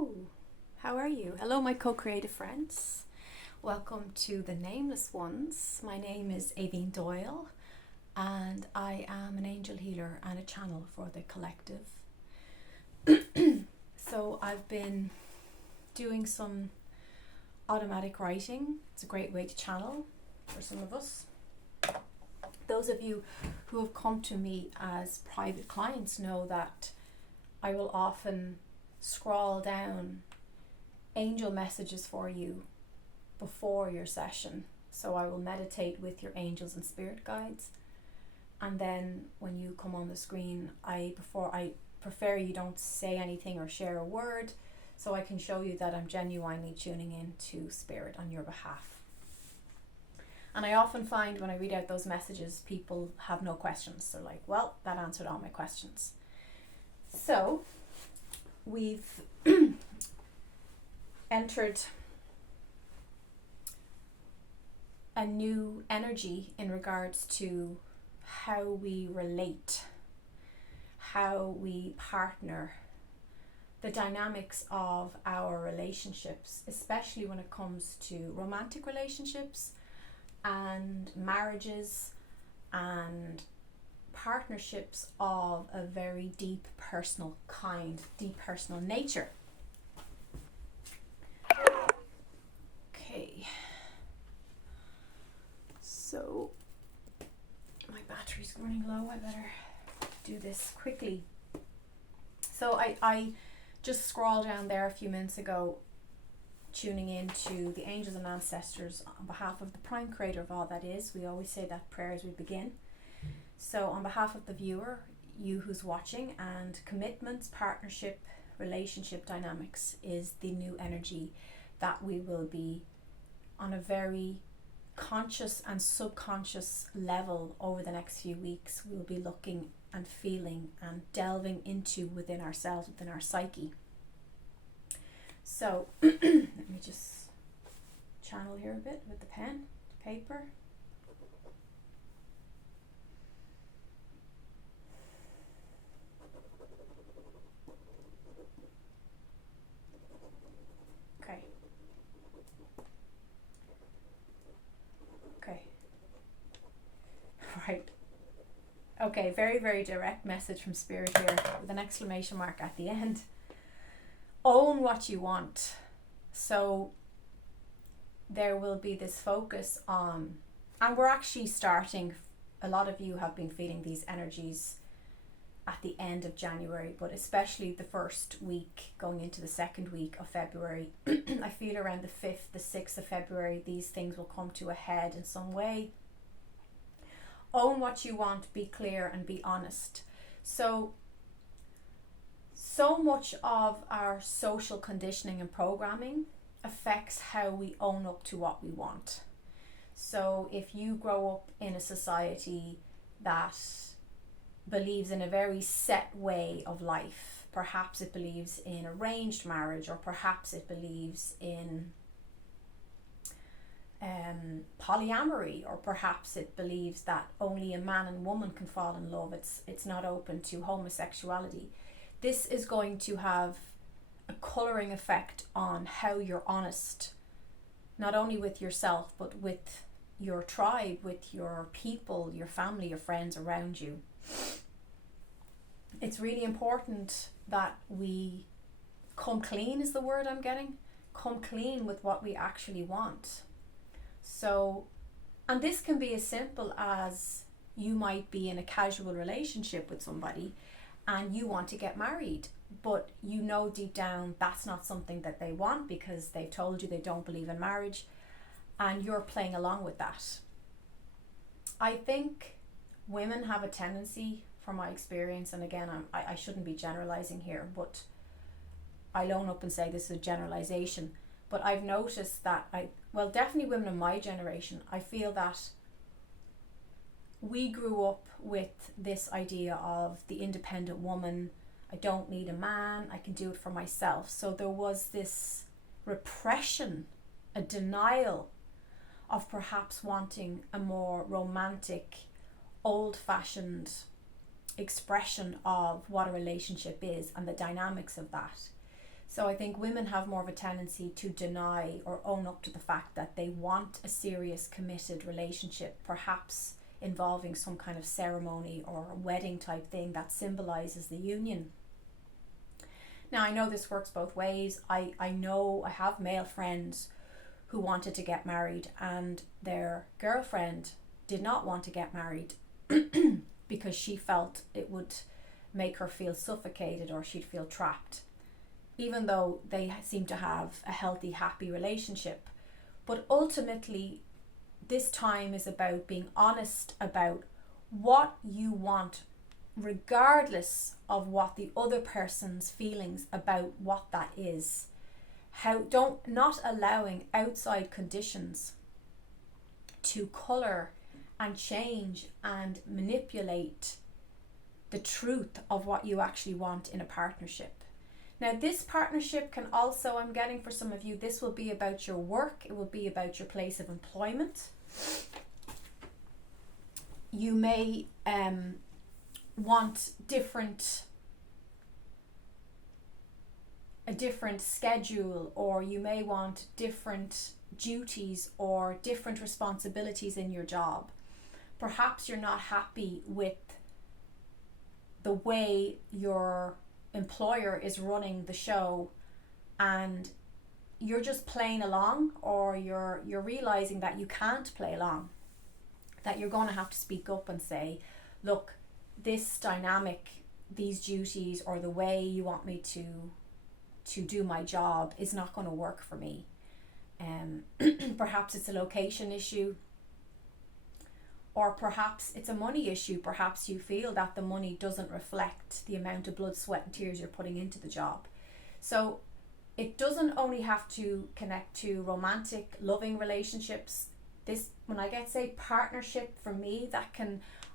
Hello, how are you? Hello, my co-creative friends. Welcome to the Nameless Ones. My name is Aveen Doyle, and I am an angel healer and a channel for the collective. So I've been doing some automatic writing. It's a great way to channel for some of us. Those of you who have come to me as private clients know that I will often scroll down angel messages for you before your session. So I will meditate with your angels and spirit guides, and then when you come on the screen, I prefer you don't say anything or share a word, so I can show you that I'm genuinely tuning in to spirit on your behalf. And I often find when I read out those messages, people have no questions. They're like, well, that answered all my questions. So we've entered a new energy in regards to how we relate, how we partner, the dynamics of our relationships, especially when it comes to romantic relationships and marriages and partnerships of a very deep personal kind, deep personal nature. Okay, so my battery's running low. I better do this quickly. So I just scrolled down there a few minutes ago, tuning into the angels and ancestors on behalf of the prime creator of all that is. We always say that prayer as we begin. So on behalf of the viewer, you who's watching, and commitments, partnership, relationship dynamics is the new energy that we will be on a very conscious and subconscious level over the next few weeks. We'll be looking and feeling and delving into within ourselves, within our psyche. So let me just channel here a bit with the pen, paper. Okay. Right. Okay, very, very direct message from Spirit here with an exclamation mark at the end. Own what you want. So there will be this focus on, and we're actually starting, a lot of you have been feeling these energies at the end of January, but especially the first week going into the second week of February. I feel around the 5th, the 6th of February, these things will come to a head in some way. Own what you want, be clear and be honest. So much of our social conditioning and programming affects how we own up to what we want. So if you grow up in a society that believes in a very set way of life, perhaps it believes in arranged marriage, or perhaps it believes in polyamory, or perhaps it believes that only a man and woman can fall in love. It's not open to homosexuality. This is going to have a colouring effect on how you're honest, not only with yourself, but with your tribe, with your people, your family, your friends around you. It's really important that we come clean, is the word I'm getting. Come clean with what we actually want. So, and this can be as simple as you might be in a casual relationship with somebody and you want to get married, but you know deep down that's not something that they want because they've told you they don't believe in marriage, and you're playing along with that. I think women have a tendency, from my experience, and again I shouldn't be generalizing here, but I'll own up and say this is a generalization, but I've noticed that definitely women of my generation, I feel that we grew up with this idea of the independent woman. I don't need a man, I can do it for myself. So there was this repression, a denial of perhaps wanting a more romantic, old-fashioned expression of what a relationship is and the dynamics of that. So I think women have more of a tendency to deny or own up to the fact that they want a serious, committed relationship, perhaps involving some kind of ceremony or a wedding type thing that symbolizes the union. Now, I know this works both ways. I know I have male friends who wanted to get married and their girlfriend did not want to get married because she felt it would make her feel suffocated or she'd feel trapped, even though they seem to have a healthy, happy relationship. But ultimately, this time is about being honest about what you want, regardless of what the other person's feelings about what that is. Not allowing outside conditions to colour and change and manipulate the truth of what you actually want in a partnership. Now, this partnership can also, I'm getting for some of you, this will be about your work, it will be about your place of employment. You may want a different schedule, or you may want different duties or different responsibilities in your job. Perhaps you're not happy with the way your employer is running the show and you're just playing along, or you're realizing that you can't play along, that you're going to have to speak up and say, look, this dynamic, these duties, or the way you want me to do my job is not going to work for me. Perhaps it's a location issue, or perhaps it's a money issue. Perhaps you feel that the money doesn't reflect the amount of blood, sweat and tears you're putting into the job. So it doesn't only have to connect to romantic, loving relationships. This, when I say partnership, for me,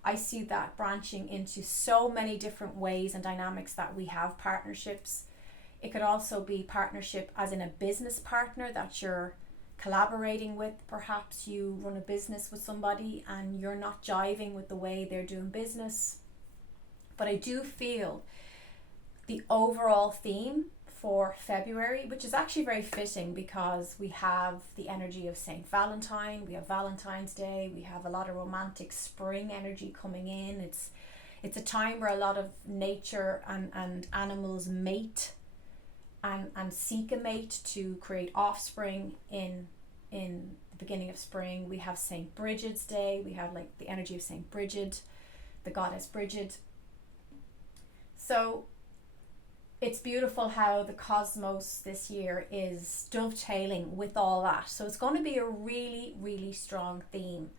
I see that branching into so many different ways and dynamics that we have partnerships. It could also be partnership as in a business partner that you're collaborating with. Perhaps you run a business with somebody and you're not jiving with the way they're doing business. But I do feel the overall theme for February, which is actually very fitting because we have the energy of Saint Valentine, we have Valentine's Day, we have a lot of romantic spring energy coming in. It's a time where a lot of nature and animals mate and seek a mate to create offspring in the beginning of spring. We have Saint Bridget's Day, we have like the energy of Saint Bridget, the goddess Bridget. So it's beautiful how the cosmos this year is dovetailing with all that. So it's going to be a really, really strong theme.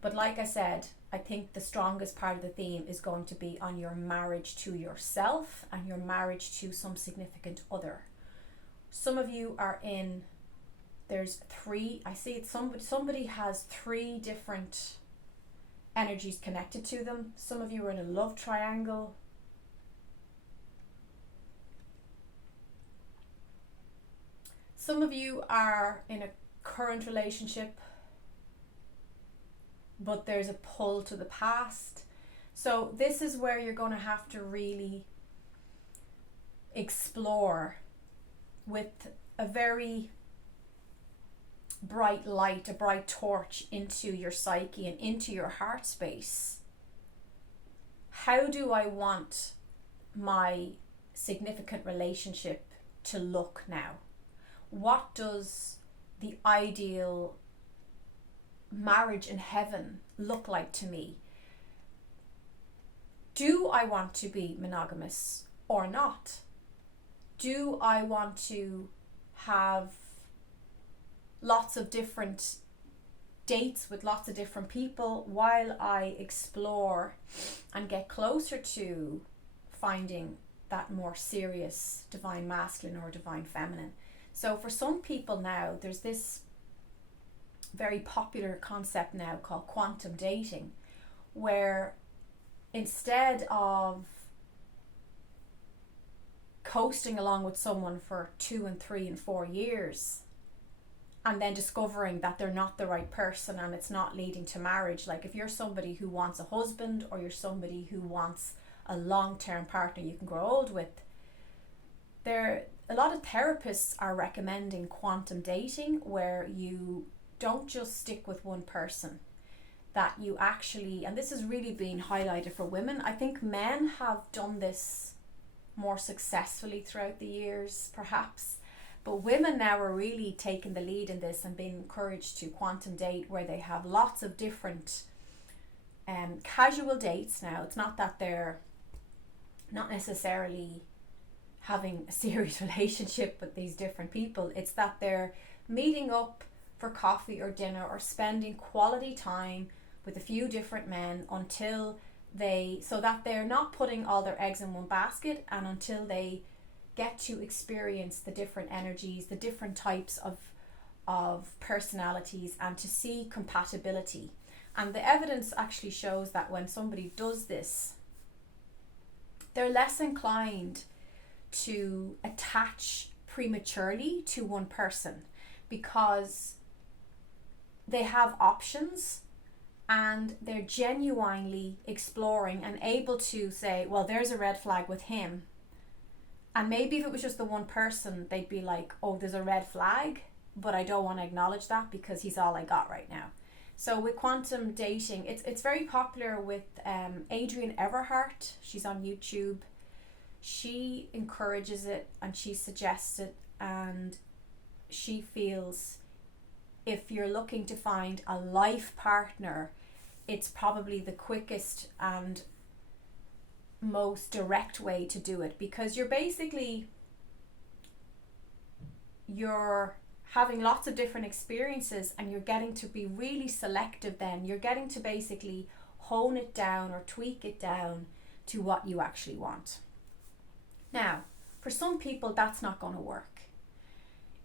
But like I said, I think the strongest part of the theme is going to be on your marriage to yourself and your marriage to some significant other. Some of you are in, there's three, I see it, somebody has three different energies connected to them. Some of you are in a love triangle. Some of you are in a current relationship, but there's a pull to the past. So this is where you're going to have to really explore with a very bright light, a bright torch into your psyche and into your heart space. How do I want my significant relationship to look now? What does the ideal marriage in heaven look like to me? Do I want to be monogamous or not? Do I want to have lots of different dates with lots of different people while I explore and get closer to finding that more serious divine masculine or divine feminine? So for some people now, there's this very popular concept now called quantum dating, where instead of coasting along with someone for 2 and 3 and 4 years and then discovering that they're not the right person and it's not leading to marriage, like if you're somebody who wants a husband or you're somebody who wants a long-term partner you can grow old with, a lot of therapists are recommending quantum dating, where you don't just stick with one person, that you actually, and this is really being highlighted for women. I think men have done this more successfully throughout the years, perhaps, but women now are really taking the lead in this and being encouraged to quantum date, where they have lots of different casual dates. Now, it's not that they're not necessarily having a serious relationship with these different people. It's that they're meeting up for coffee or dinner or spending quality time with a few different men until they, so that they're not putting all their eggs in one basket, and until they get to experience the different energies, the different types of personalities, and to see compatibility. And the evidence actually shows that when somebody does this, they're less inclined to attach prematurely to one person, because they have options and they're genuinely exploring and able to say, well, there's a red flag with him. And maybe if it was just the one person, they'd be like, oh, there's a red flag, but I don't want to acknowledge that because he's all I got right now. So with quantum dating, it's very popular with Adrienne Everhart. She's on YouTube. She encourages it and she suggests it, and she feels if you're looking to find a life partner, it's probably the quickest and most direct way to do it, because you're having lots of different experiences and you're getting to be really selective. Then you're getting to basically hone it down or tweak it down to what you actually want. Now, for some people that's not going to work.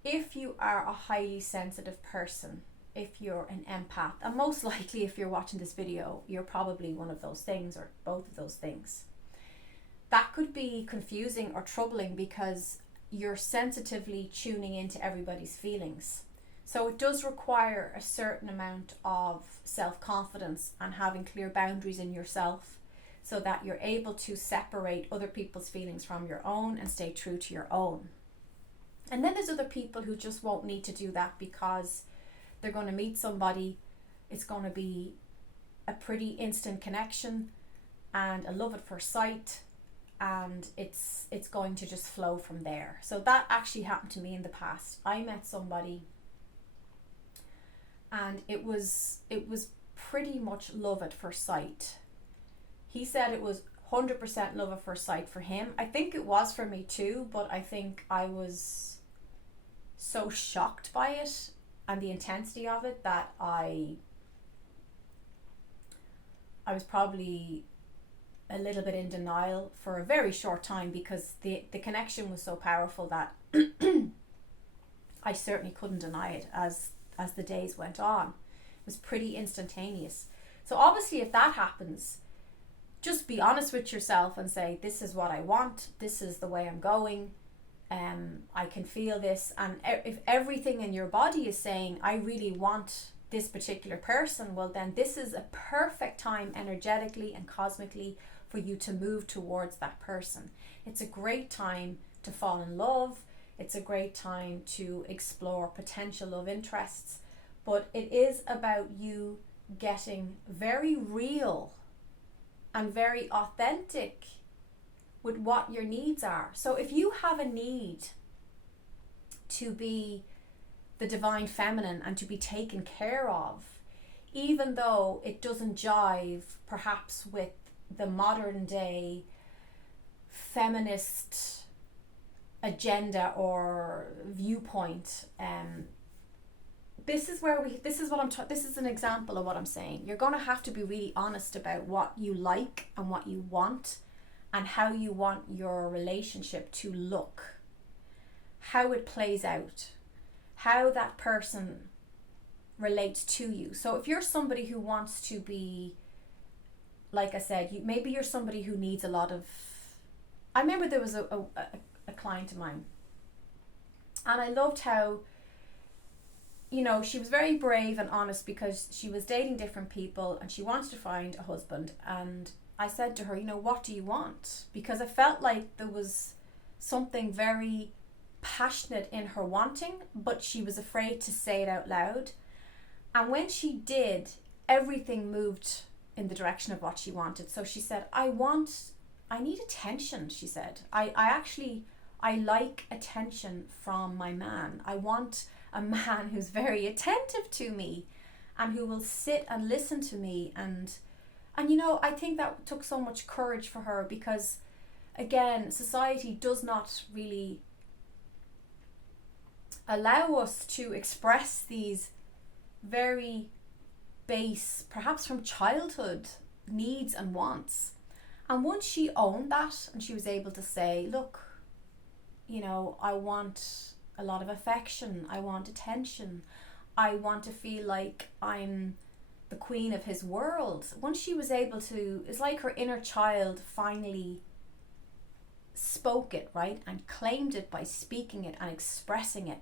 If you are a highly sensitive person, if you're an empath, and most likely if you're watching this video, you're probably one of those things or both of those things, that could be confusing or troubling because you're sensitively tuning into everybody's feelings. So it does require a certain amount of self-confidence and having clear boundaries in yourself, so that you're able to separate other people's feelings from your own and stay true to your own. And then there's other people who just won't need to do that, because they're going to meet somebody, it's going to be a pretty instant connection and a love at first sight, and it's going to just flow from there. So that actually happened to me in the past. I met somebody and it was pretty much love at first sight. He said it was 100% love at first sight for him. I think it was for me too, but I think I was so shocked by it and the intensity of it that I was probably a little bit in denial for a very short time, because the connection was so powerful that I certainly couldn't deny it as the days went on. It was pretty instantaneous. So obviously if that happens, just be honest with yourself and say, this is what I want, this is the way I'm going, I can feel this. And if everything in your body is saying, I really want this particular person, well then this is a perfect time energetically and cosmically for you to move towards that person. It's a great time to fall in love. It's a great time to explore potential love interests. But it is about you getting very real and very authentic with what your needs are. So if you have a need to be the divine feminine and to be taken care of, even though it doesn't jive perhaps with the modern day feminist agenda or viewpoint, this is an example of what I'm saying. You're going to have to be really honest about what you like and what you want, and how you want your relationship to look, how it plays out, how that person relates to you. So if you're somebody who wants to be, like I said, maybe you're somebody who needs a lot of... I remember there was a client of mine, and I loved how, she was very brave and honest, because she was dating different people and she wanted to find a husband. And I said to her, what do you want? Because I felt like there was something very passionate in her wanting, but she was afraid to say it out loud. And when she did, everything moved in the direction of what she wanted. So she said, I need attention, she said. I like attention from my man. I want a man who's very attentive to me and who will sit and listen to me. And I think that took so much courage for her, because again, society does not really allow us to express these very base, perhaps from childhood, needs and wants. And once she owned that and she was able to say, look, I want a lot of affection, I want attention, I want to feel like I'm the queen of his world. Once she was able to, it's like her inner child finally spoke it, right, and claimed it by speaking it and expressing it.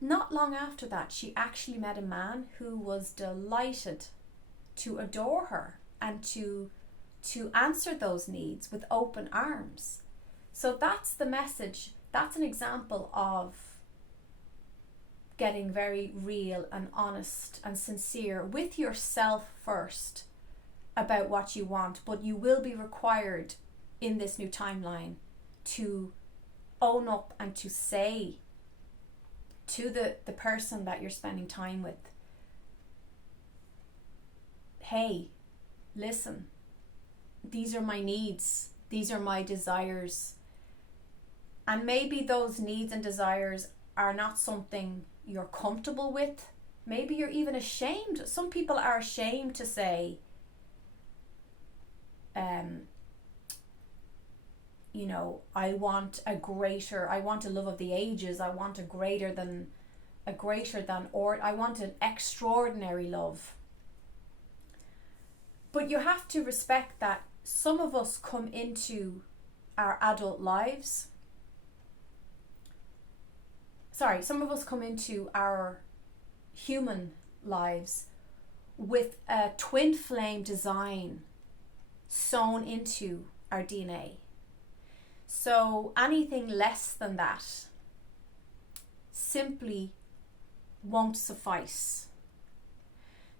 Not long after that, she actually met a man who was delighted to adore her and to answer those needs with open arms. So that's the message. That's an example of getting very real and honest and sincere with yourself first about what you want. But you will be required in this new timeline to own up and to say to the person that you're spending time with, hey, listen, these are my needs, these are my desires. And maybe those needs and desires are not something you're comfortable with. Maybe you're even ashamed. Some people are ashamed to say, I want a love of the ages, I want I want an extraordinary love. But you have to respect that some of us come into our adult lives. Some of us come into our human lives with a twin flame design sewn into our DNA. So anything less than that simply won't suffice.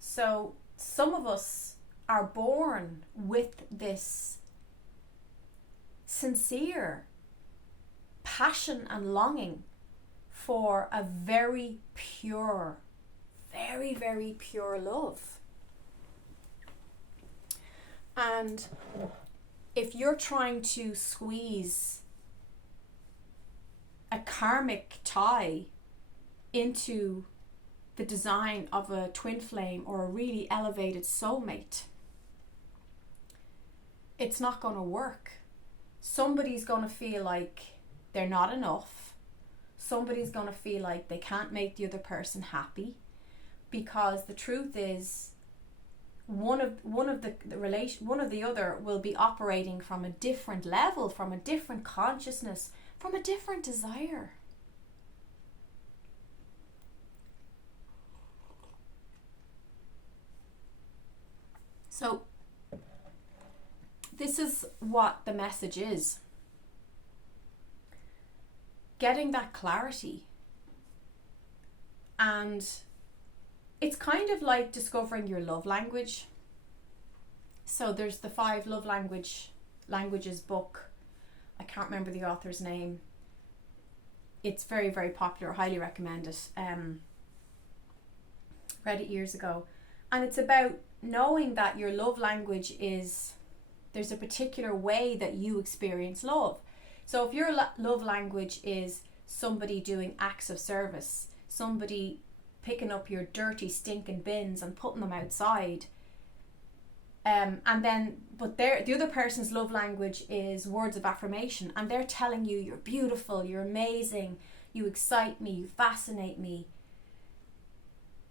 So some of us are born with this sincere passion and longing for a very pure, very, very pure love. And if you're trying to squeeze a karmic tie into the design of a twin flame or a really elevated soulmate, it's not going to work. Somebody's going to feel like they're not enough. Somebody's going to feel like they can't make the other person happy, because the truth is one of the other will be operating from a different level, from a different consciousness, from a different desire. So this is what the message is. Getting that clarity. And it's kind of like discovering your love language. So there's the 5 love languages book. I can't remember the author's name. It's very, very popular. Highly recommend it. Read it years ago. And it's about knowing that your love language is, there's a particular way that you experience love. So if your love language is somebody doing acts of service, somebody picking up your dirty stinking bins and putting them outside, but the other person's love language is words of affirmation, and they're telling you you're beautiful, you're amazing, you excite me, you fascinate me.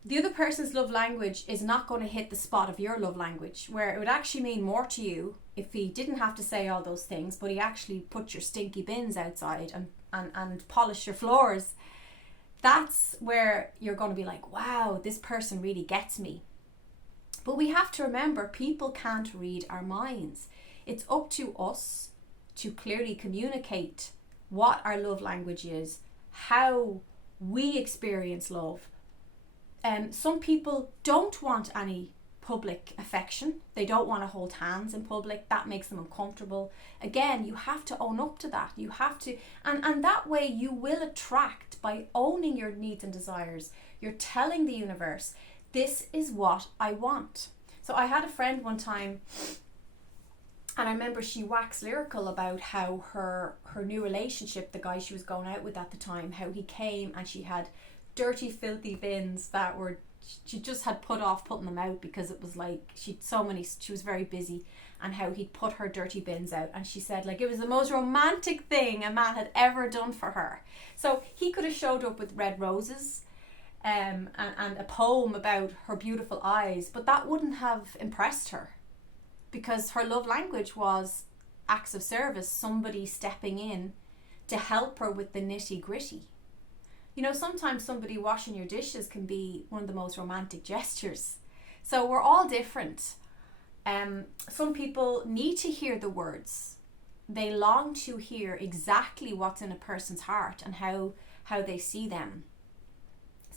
The other person's love language is not going to hit the spot of your love language, where it would actually mean more to you if he didn't have to say all those things, but he actually put your stinky bins outside and polish your floors. That's where you're going to be like, wow, this person really gets me. But we have to remember, people can't read our minds. It's up to us to clearly communicate what our love language is how we experience love. Some people don't want any public affection. They don't want to hold hands in public. That makes them uncomfortable. Again, you have to own up to that. You have to, and that way you will attract by owning your needs and desires. You're telling the universe, this is what I want. So I had a friend one time, and I remember she waxed lyrical about how her new relationship, the guy she was going out with at the time, how he came and she had dirty, filthy bins that were, she just had put off putting them out because it was like she was very busy, and how he'd put her dirty bins out, and she said like it was the most romantic thing a man had ever done for her. So he could have showed up with red roses and a poem about her beautiful eyes, but that wouldn't have impressed her, because her love language was acts of service, somebody stepping in to help her with the nitty gritty. You know, sometimes somebody washing your dishes can be one of the most romantic gestures. So we're all different. Some people need to hear the words. They long to hear exactly what's in a person's heart and how they see them.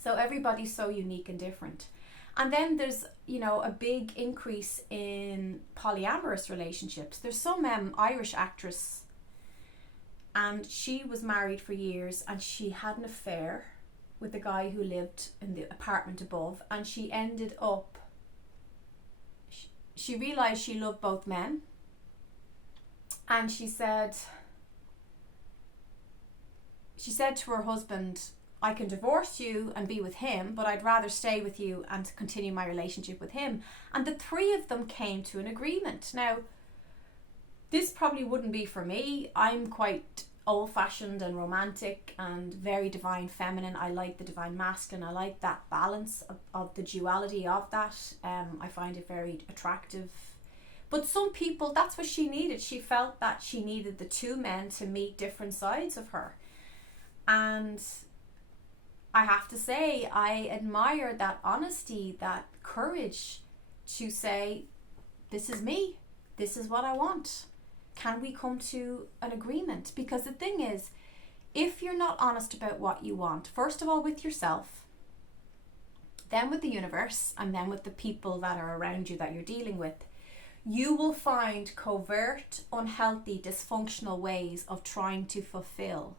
So everybody's so unique and different. And then there's, you know, a big increase in polyamorous relationships. There's some Irish actress, and she was married for years, and she had an affair with the guy who lived in the apartment above, and she ended up, she realized she loved both men, and she said to her husband, I can divorce you and be with him, but I'd rather stay with you and continue my relationship with him. And the three of them came to an agreement. Now, this probably wouldn't be for me. I'm quite old-fashioned and romantic and very divine feminine. I like the divine masculine. I like that balance of the duality of that. I find it very attractive. But some people, that's what she needed. She felt that she needed the two men to meet different sides of her. And I have to say, I admire that honesty, that courage to say, this is me, this is what I want. Can we come to an agreement? Because the thing is, if you're not honest about what you want, first of all with yourself, then with the universe, and then with the people that are around you that you're dealing with, you will find covert, unhealthy, dysfunctional ways of trying to fulfill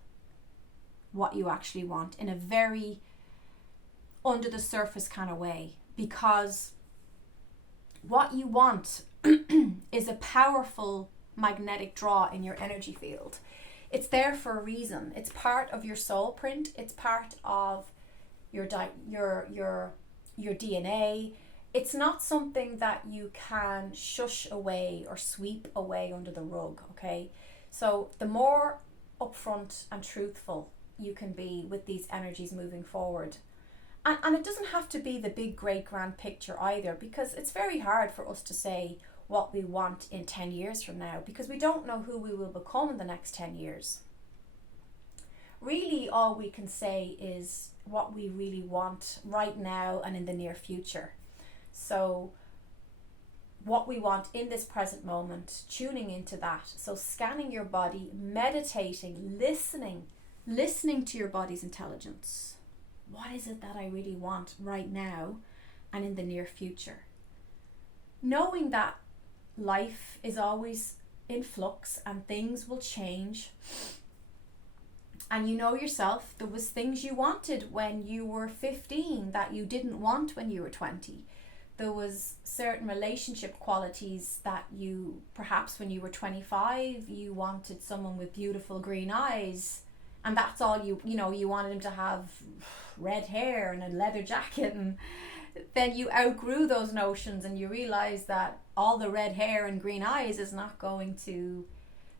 what you actually want in a very under the surface kind of way, because what you want is a powerful magnetic draw in your energy field. It's there for a reason. It's part of your soul print. It's part of your DNA. It's not something that you can shush away or sweep away under the rug, okay? So the more upfront and truthful you can be with these energies moving forward. And it doesn't have to be the big, great, grand picture either, because it's very hard for us to say what we want in 10 years from now, because we don't know who we will become in the next 10 years. Really, all we can say is what we really want right now and in the near future. So what we want in this present moment, tuning into that. So scanning your body, meditating, listening to your body's intelligence. What is it that I really want right now and in the near future? Knowing that life is always in flux and things will change. And you know yourself, there was things you wanted when you were 15 that you didn't want when you were 20. There was certain relationship qualities that you, perhaps when you were 25, you wanted someone with beautiful green eyes, and that's all you wanted him to have red hair and a leather jacket, and then you outgrew those notions and you realize that all the red hair and green eyes is not going to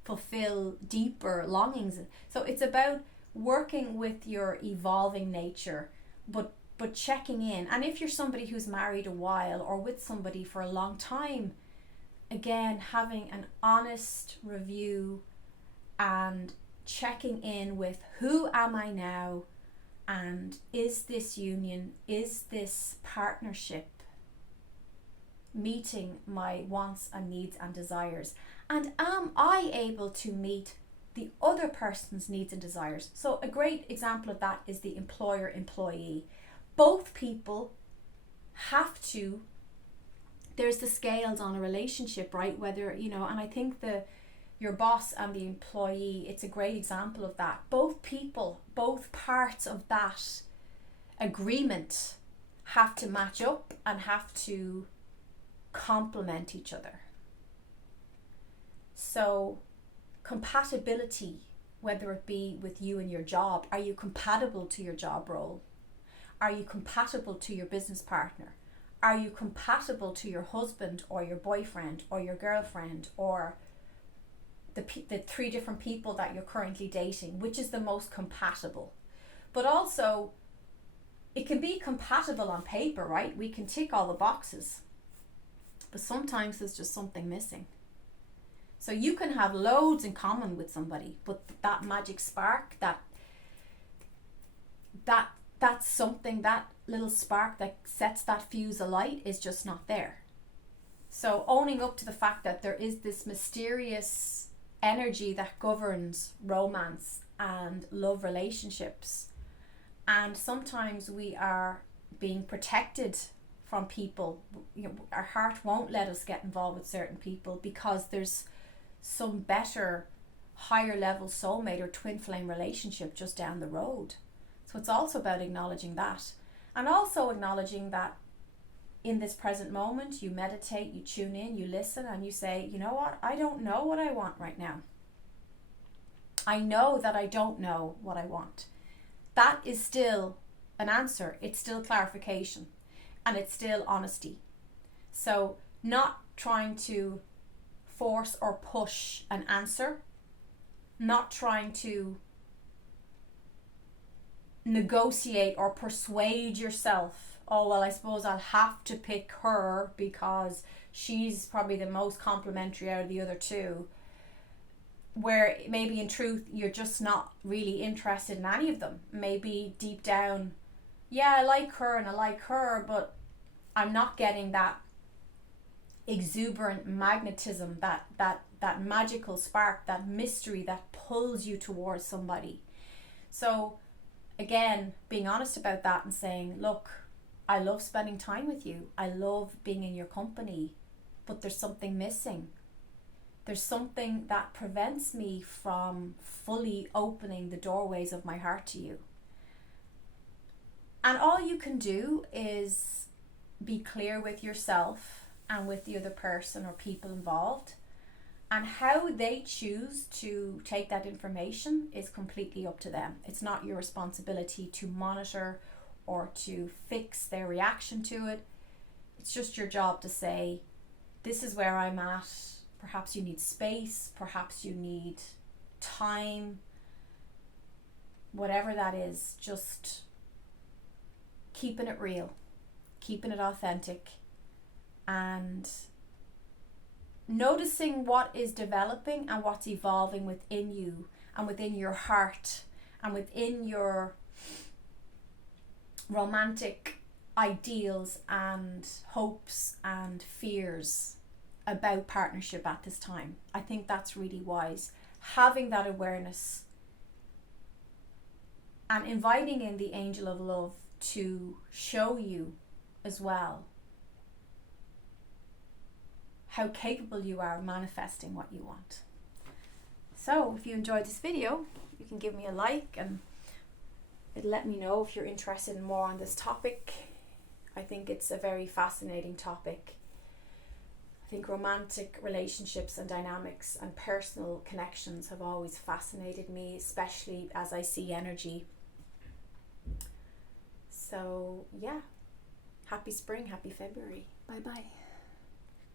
fulfill deeper longings. So it's about working with your evolving nature, but checking in. And if you're somebody who's married a while or with somebody for a long time, again, having an honest review and checking in with who am I now, and is this union, is this partnership meeting my wants and needs and desires, and am I able to meet the other person's needs and desires. So a great example of that is the employer-employee. Both people have to, there's the scales on a relationship, right? Whether, you know, and I think your boss and the employee, it's a great example of that. Both people, both parts of that agreement have to match up and have to complement each other. So compatibility, whether it be with you and your job, are you compatible to your job role? Are you compatible to your business partner? Are you compatible to your husband or your boyfriend or your girlfriend or the 3 different people that you're currently dating? Which is the most compatible? But also, it can be compatible on paper, right? We can tick all the boxes, but sometimes there's just something missing. So you can have loads in common with somebody, but that magic spark, that's something, that little spark that sets that fuse alight is just not there. So owning up to the fact that there is this mysterious energy that governs romance and love relationships, and sometimes we are being protected from people. You know, our heart won't let us get involved with certain people because there's some better, higher level soulmate or twin flame relationship just down the road. So it's also about acknowledging that, and also acknowledging that in this present moment you meditate, you tune in, you listen, and you say, you know what, I don't know what I want right now. I know that I don't know what I want. That is still an answer. It's still clarification, and it's still honesty. So not trying to force or push an answer, not trying to negotiate or persuade yourself, oh well, I suppose I'll have to pick her because she's probably the most complimentary out of the other 2, where maybe in truth you're just not really interested in any of them. Maybe deep down, yeah, I like her and I like her, but I'm not getting that exuberant magnetism, that magical spark, that mystery that pulls you towards somebody. So again, being honest about that and saying, look, I love spending time with you, I love being in your company, but there's something missing. There's something that prevents me from fully opening the doorways of my heart to you. And all you can do is be clear with yourself and with the other person or people involved, and how they choose to take that information is completely up to them. It's not your responsibility to monitor or to fix their reaction to it. It's just your job to say, this is where I'm at. Perhaps you need space, perhaps you need time, whatever that is, just keeping it real, keeping it authentic, and noticing what is developing and what's evolving within you and within your heart and within your romantic ideals and hopes and fears about partnership at this time. I think that's really wise. Having that awareness and inviting in the angel of love to show you as well how capable you are of manifesting what you want. So if you enjoyed this video, you can give me a like, and it'll let me know if you're interested in more on this topic. I think it's a very fascinating topic. I think romantic relationships and dynamics and personal connections have always fascinated me, especially as I see energy. So yeah, happy spring, happy February. Bye bye.